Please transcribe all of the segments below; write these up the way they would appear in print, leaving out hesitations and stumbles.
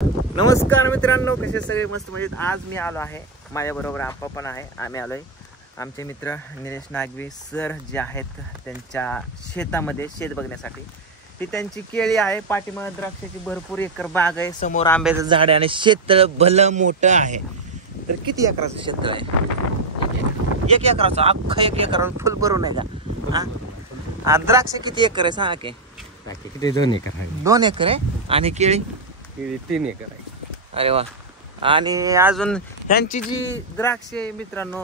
नमस्कार मित्रांनो, कसे सगळे मस्त मजेत. आज मी आलो आहे, माझ्याबरोबर आप्पा पण आहे. आम्ही आलोय आमचे मित्र निलेश नागवे सर जे आहेत त्यांच्या शेतामध्ये शेत बघण्यासाठी. ही त्यांची केळी आहे, पाठीमागे द्राक्षाची भरपूर एकर बाग आहे, समोर आंब्याचं झाड आहे आणि शेततळ भलं मोठं आहे. तर किती एकराचं शेततळ आहे? 1 एकराचं, अख्खा 1 एकरावर फुल भरून आहे का? हा, द्राक्ष किती एकर आहे सांगा की? किती 2 एकर आहे. 2 एकर आहे. आणि केळी 3 एकर आहे. अरे वा. आणि अजून ह्यांची जी द्राक्ष आहे मित्रांनो,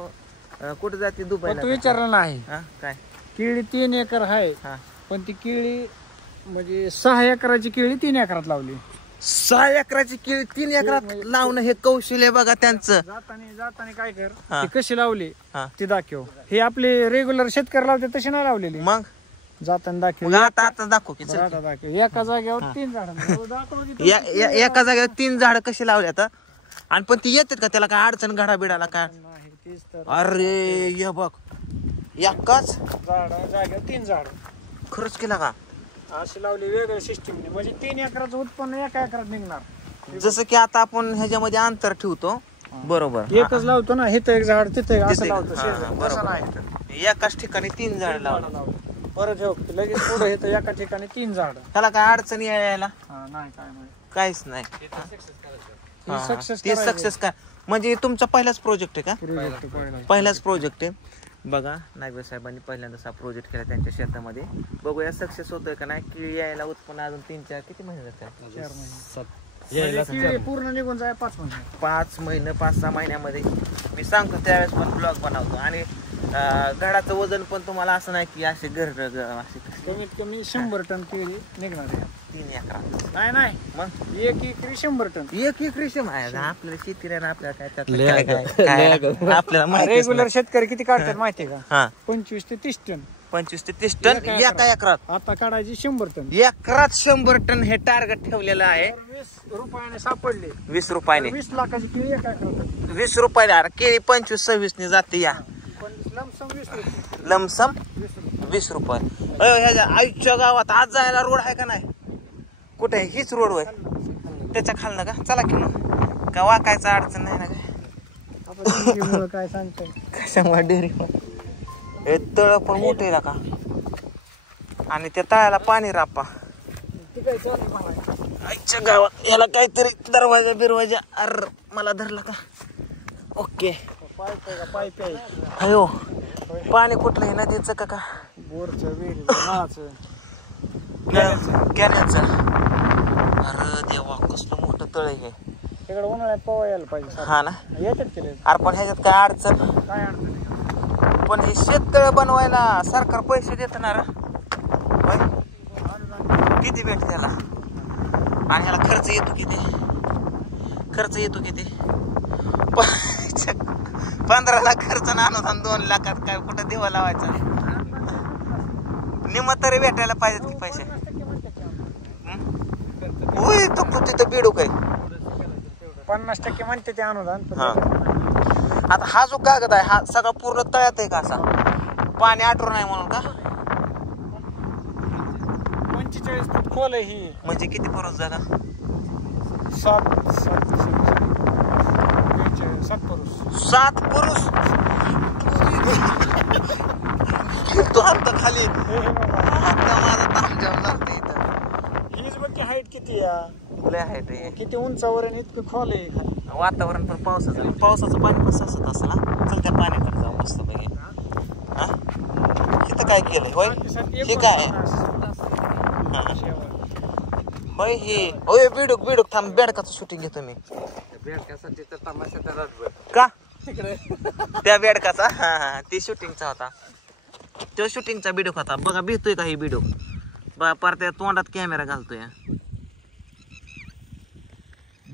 कुठे जाते दुबईला? तू विचारलं नाही काय? केळी 3 एकर आहे, हा, पण ती केळी म्हणजे 6 एकराची केळी 3 एकरात लावली. 6 एकराची केळी 3 एकरात लावणं हे कौशल्य बघा त्यांचं. जाताना काय कर, हा. ती कशी लावली हा. ती दाखव. हे आपले रेग्युलर शेतकरी लावते तशी नाही लावलेली. मग जाताना दाखव. मग आता दाखव की चल. आता दाखव. एका जागेवर 3 झाड एका जागेवर 3 झाड कशी लावली आता? आणि पण ती येतात का? त्याला काय अडचण घडा बिडाला काय? अरे ये बघ, एकाच जागेवर 3 झाड खरंच केला का? अशी लावली वेगळ्या सिस्टीम. म्हणजे 3 एकराचं उत्पन्न 1 एकरात निघणार. जसं की आता आपण ह्याच्यामध्ये अंतर ठेवतो, बरोबर एकच लावतो ना, इथं एक झाड तिथे असं तिथे. लावतो. हा, तसं बरोबर. नाही. एकाच ठिकाणी 3 झाड लावलं. परत लगेच पुढे येतं एका ठिकाणी 3 झाड. त्याला काय अडचण यायला? नाही काय नाही. काहीच नाही. सक्सेस ती सक्सेस का? म्हणजे तुमचा पहिलाच प्रोजेक्ट आहे का? पहिलाच प्रोजेक्ट आहे. बघा, नागवे साहेबांनी पहिल्यांदाच हा प्रोजेक्ट केला त्यांच्या शेतामध्ये. बघूया सक्सेस होतोय का नाही. केळी यायला उत्पन्न अजून 3-4 किती महिने जातात? 4 महिने पूर्ण निघून जाय 5 महिने. 5 महिने 5-6 महिन्यामध्ये मी सांगतो. त्यावेळेस पण ब्लॉग बनवतो. आणि घडाचं वजन पण तुम्हाला असं नाही की असे असे कमीत कमी 100 टन केळी निघणार आहे 3 एकरात. नाही मग 1 एकरी 100 टन. 1 एकरी आपल्याला शेतीला ना, आपल्याला काय आपल्याला माहिती. रेग्युलर शेतकरी किती काढतात माहितीये का? हा, 25 ते 30 टन. 25 ते 30 टन एका एकरात. आता काढायची 100 टन. एकरात 100 टन हे टार्गेट ठेवलेलं आहे. 20 रुपयाने सापडले. 20 रुपयाने 20 लाखाची केळी एका एकरात. 20 रुपयाने. अरे केळी 25-26 ने जाते या. लमसम 20 रुपये. लमसम 20 रुपये. ह्याच्या आयुष्या गावात आज जायला रोड आहे का नाही? कुठे? हीच रोड होय, त्याच्या खालनं का? चला की मग, का वाकायचं अडचण नाही ना काय? काय सांगताय? कशामुळे डेअरी हे तळ पण मोठे का? आणि त्या तळ्याला पाणी रापा. आईच्या गावात याला काहीतरी दरवाजा बिरवाजा. अर मला धरला का? ओके. पाईप आहे. अयो, पाणी कुठलं आहे? नदीचं का? बोरचं, विहिरीचं, नळाचं, कॅनेलचं. अरे देवा, कसलं मोठं तळ आहे हे. तिकडे उन्हाळ्यात पवा यायला पाहिजे. हा ना. येतात केले. अरे पण ह्याच्यात काय अडचण? काय अडचण नाही. पण हे शेततळ बनवायला सरकार पैसे देत ना रे? किती भेट त्याला? आणि ह्याला खर्च येतो किती? 15 लाख खर्च ना, अनुदान 2 लाखात काय कुठं देवा लावायचा? निम तरी भेटायला पाहिजेत की पैसे. होय, तिथं बिडूक आहे. 50% म्हणते ते अनुदान. हा. आता हा जो कागद आहे हा सगळा पूर्ण तळ्यात आहे का? असा पाणी आटून नाही म्हणून का? 45 फूट खोल आहे ही. म्हणजे किती पुरुष जागा? 7 पुरुष. 7 पुरुष. तो आता खाली आता माझा तामजाम लागते इथं. हीच बघ की हाईट किती या. लय हाईट आहे. किती उंचावर आणि इतकं खोल आहे. वातावरण पण पावसाचं पाणी कसं असत असं ना. चल त्या पाण्याकडे जाऊ मस्त पैकी. हा, इथं काय केलंय होय? हे काय होय? हे होय बिडूक थांब. बेडकाचं शूटिंग घेतो मी. का? त्या बेडकाचा? हा, ती शूटिंगचा होता. तो शूटिंगचा बिडूक होता. बघा भितोय का हे बिडूक? बघा पार त्या तोंडात कॅमेरा घालतोय.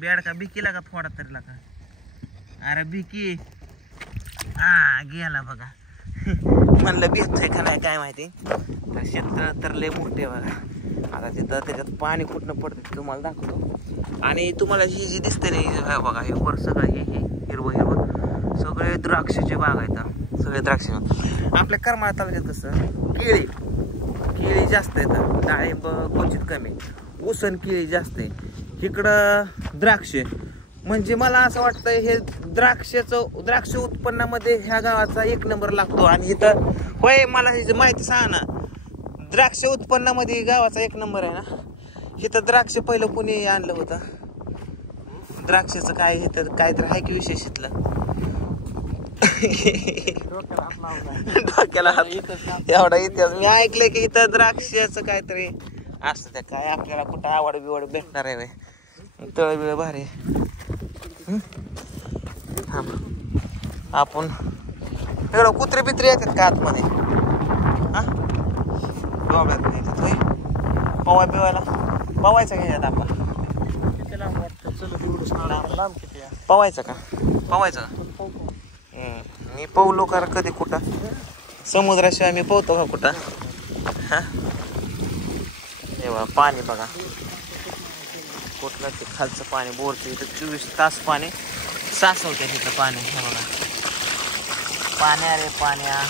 बेडका बिकीला का थोडा तरी लागा? अरे बिकी गेला बघा. म्हणलं भितोय का नाही काय माहिती. तर शेततळ तर लय मोठे बघा. आता तिथं त्याच्यात पाणी कुठनं पडतं तुम्हाला दाखवतो. आणि तुम्हाला ही जी दिसते नाही बघा, हे वर सगळं हे हिरवं सगळे द्राक्षाचे बाग आहेत. सगळे द्राक्ष. आपल्या करमाळा तालुक्यात कसं केळी जास्त येतात, डाळिंब क्वचित कमी, ऊस आणि केळी जास्त आहे. इकडं द्राक्ष. म्हणजे मला असं वाटतं हे द्राक्ष उत्पन्नामध्ये ह्या गावाचा 1 नंबर लागतो. आणि इथं होय, मला ह्याची माहिती सांगा ना, द्राक्ष उत्पन्नामध्ये गावाचा 1 नंबर आहे ना. इथं द्राक्ष पहिलं कुणी आणलं होतं? द्राक्षाचं काय इथं काहीतरी आहे की विशेष इथलं? डोक्याला हात एवढा इतिहास मी ऐकलंय की इथं द्राक्षाचं काहीतरी असतं. त्या काय आपल्याला कुठं आवड बिवड भेटणार आहे? तळ बिळ भारी. आपण एवढं कुत्रे बित्रे येतात का आतमध्ये? हा, डोंगरात नाही येतात होय. पवाय बिवायला पवायचं घ्यायचं आपण. पवायचं का? पवायचं का? मी पवलो का कधी कुठं? समुद्राशिवाय मी पोहतो का कुठं? हा, हे पाणी बघा कुठलं ते खालचं पाणी बोरचं. इथं 24 तास पाणी साचवते तिथं पाणी. हे बघा पाण्या रे पाण्या.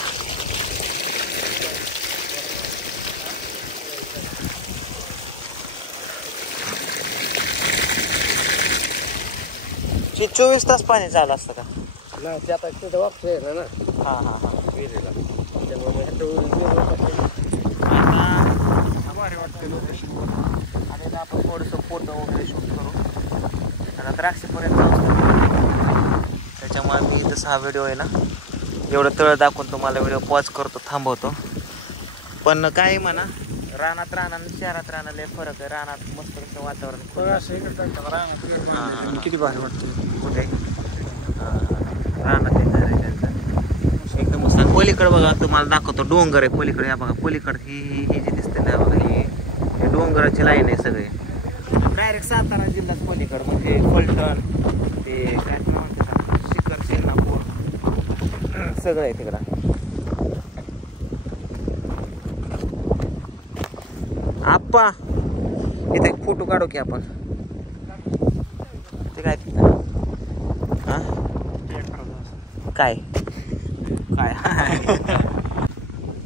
ते 24 तास पाणी चालू असतं का? नाही, ते आता तिथं वापस आहे ना. हा हा हा, विहिरीला. त्यामुळे आणि आपण थोडंसं फोटो वगैरे शूट करू. आणि द्राक्षपर्यंत जाऊ. त्याच्यामुळे मी तसा हा व्हिडिओ आहे ना, एवढं तळ दाखवून तुम्हाला व्हिडिओ पॉज करतो, थांबवतो. पण काय म्हणा, रानात राहणं आणि शहरात राहणं लय फरक आहे. रानात मस्त कसं वातावरण किती भारी वाटतं. कुठे रानात एकदम मस्त. पलीकडे बघा तुम्हाला दाखवतो, डोंगर आहे पलीकडे. या बघा पलीकडे ही जी दिसते ना बघा, ही डोंगराची लाईन आहे सगळे. डायरेक्ट सातारा जिल्ह्यात पलीकडे म्हणजे फलटण ते काय म्हणतात शिखर शिंगणापूर सगळं आहे तिकडं. आप्पा इथे एक फोटो काढू की आपण? ते काय तिथं काय काय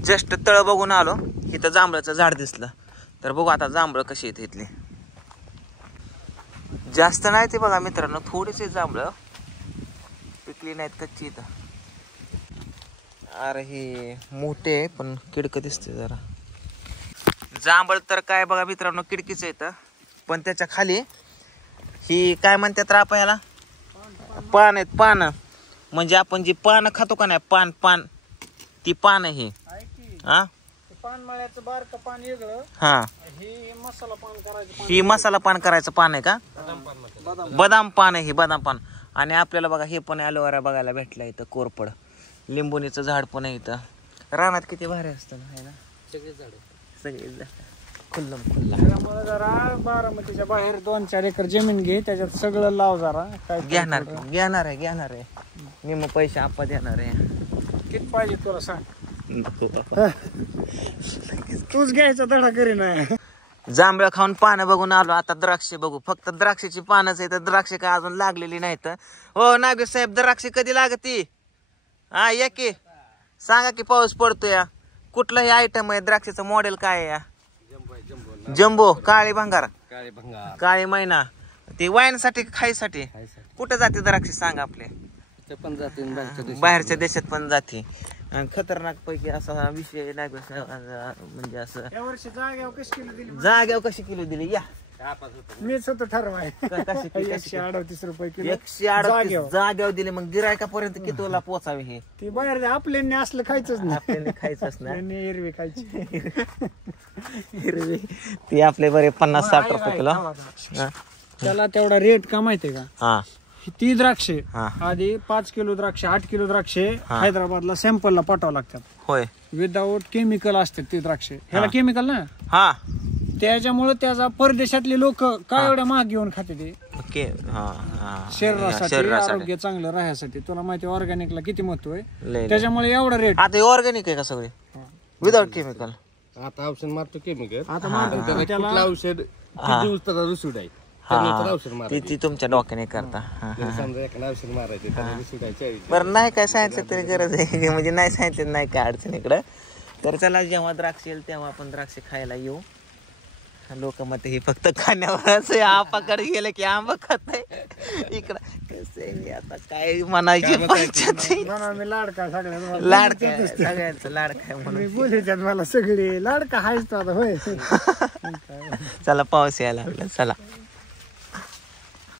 जस्ट तळ बघून आलो. इथं जांभळाचं झाड दिसलं. तर बघू आता जांभळं कशी येते इथली. जास्त नाही ते बघा मित्रांनो, थोडीशी जांभळं पिकली नाहीत, कच्ची इथं. अरे हे मोठे पण किडकं दिसते जरा. जांभळ तर काय बघा मित्रांनो किडकीचं येतं. पण त्याच्या खाली ही काय म्हणतात रापा याला? पान आहेत. पानं म्हणजे आपण जी पानं खातो का नाही, पान ती पानं ही. हा, पान मळ्याचं बारकं पान वेगळं. हा, ही मसाला पान करायचं. ही मसाला पान करायचं पान आहे का? बदाम पान आहे ही, बदाम पान. आणि आपल्याला बघा हे पण ॲलोवेरा बघायला भेटलं इथं. कोरपड लिंबुनीचं झाड पण आहे इथं. रानात किती भारी असतं ना, आहे ना सगळे झाड, सगळे खुल्लम खुल्ला. त्यामुळे जरा बारामतीच्या बाहेर 2-4 एकर जमीन घे, त्याच्यात सगळं लाव जरा. काय घेणार आहे निम पैसे आपा देणार आहे. किती पाहिजे तुला सांग, तूच घ्यायचा धडा करी नाही. जांभळं खाऊन पानं बघून आलो. आता द्राक्ष बघू. फक्त द्राक्षाची पानच आहे तर द्राक्ष काय अजून लागलेली नाहीत. हो नागेश साहेब, द्राक्ष कधी लागती? हा या की सांगा की, पाऊस पडतो या. कुठलाही आयटम आहे द्राक्षाचं मॉडेल काय आहे या? जम्बो काळी भंगार, काळी मैना. ते वाईन साठी खायसाठी कुठे जाते द्राक्ष सांगा? आपले पण जाते बाहेरच्या देशात पण जाते. आणि खतरनाक पैकी असा विषय नाही म्हणजे असं. यावर्षी जाग्यावर कशी किलो दिली? जाग्यावर कशी किलो दिली या? मीच होतो ठरवाय. 138 रुपये किलो 138 जाग्यावर दिले. मग गिरायकापर्यंत कितोला पोचावे हे? ती बाहेर आपल्याने असलं खायचंच नाही. आपल्याला खायचंच नाही. हिरवी खायची. हिरवी ती आपले बरे 50-60 रुपये किलो. त्याला तेवढा रेट का माहितीये का? हा, ती द्राक्षे आधी 5 किलो द्राक्षे 8 किलो द्राक्षे हैदराबादला सॅम्पलला पाठवावं लागतात. होय, विदाऊट केमिकल असते ती द्राक्षे. ह्याला केमिकल ना, हा, त्याच्यामुळे त्याचा परदेशातले लोक काय एवढ्या महाग घेऊन खाते ते. शरीरासाठी आरोग्य चांगलं राहण्यासाठी. तुला माहिती ऑर्गॅनिकला किती महत्व आहे, त्याच्यामुळे एवढा रेट. आता ऑर्गॅनिक आहे का सगळे विदाऊट केमिकल? आता औषध मारतो केमिकल. आता त्याला औषध रुसूड आहे, ती तुमच्या डोक्याने करता. औषध मारायचे. बरं नाही काय सांगितलं तरी गरज आहे म्हणजे नाही सांगितलं नाही काय अडचण इकडं. तर चला जेव्हा द्राक्ष येईल तेव्हा आपण द्राक्ष खायला येऊ. लोक मग हे फक्त खाण्यावरच आपाकडे गेलं की आंबा खात इकडं कसं आता काय म्हणायची मी लाडका सगळ्यात लाडका सगळ्यांचं लाडका म्हणून बोलायच्यात मला सगळे लाडका हायच तो आता होय चला पाऊस यायला लागला चला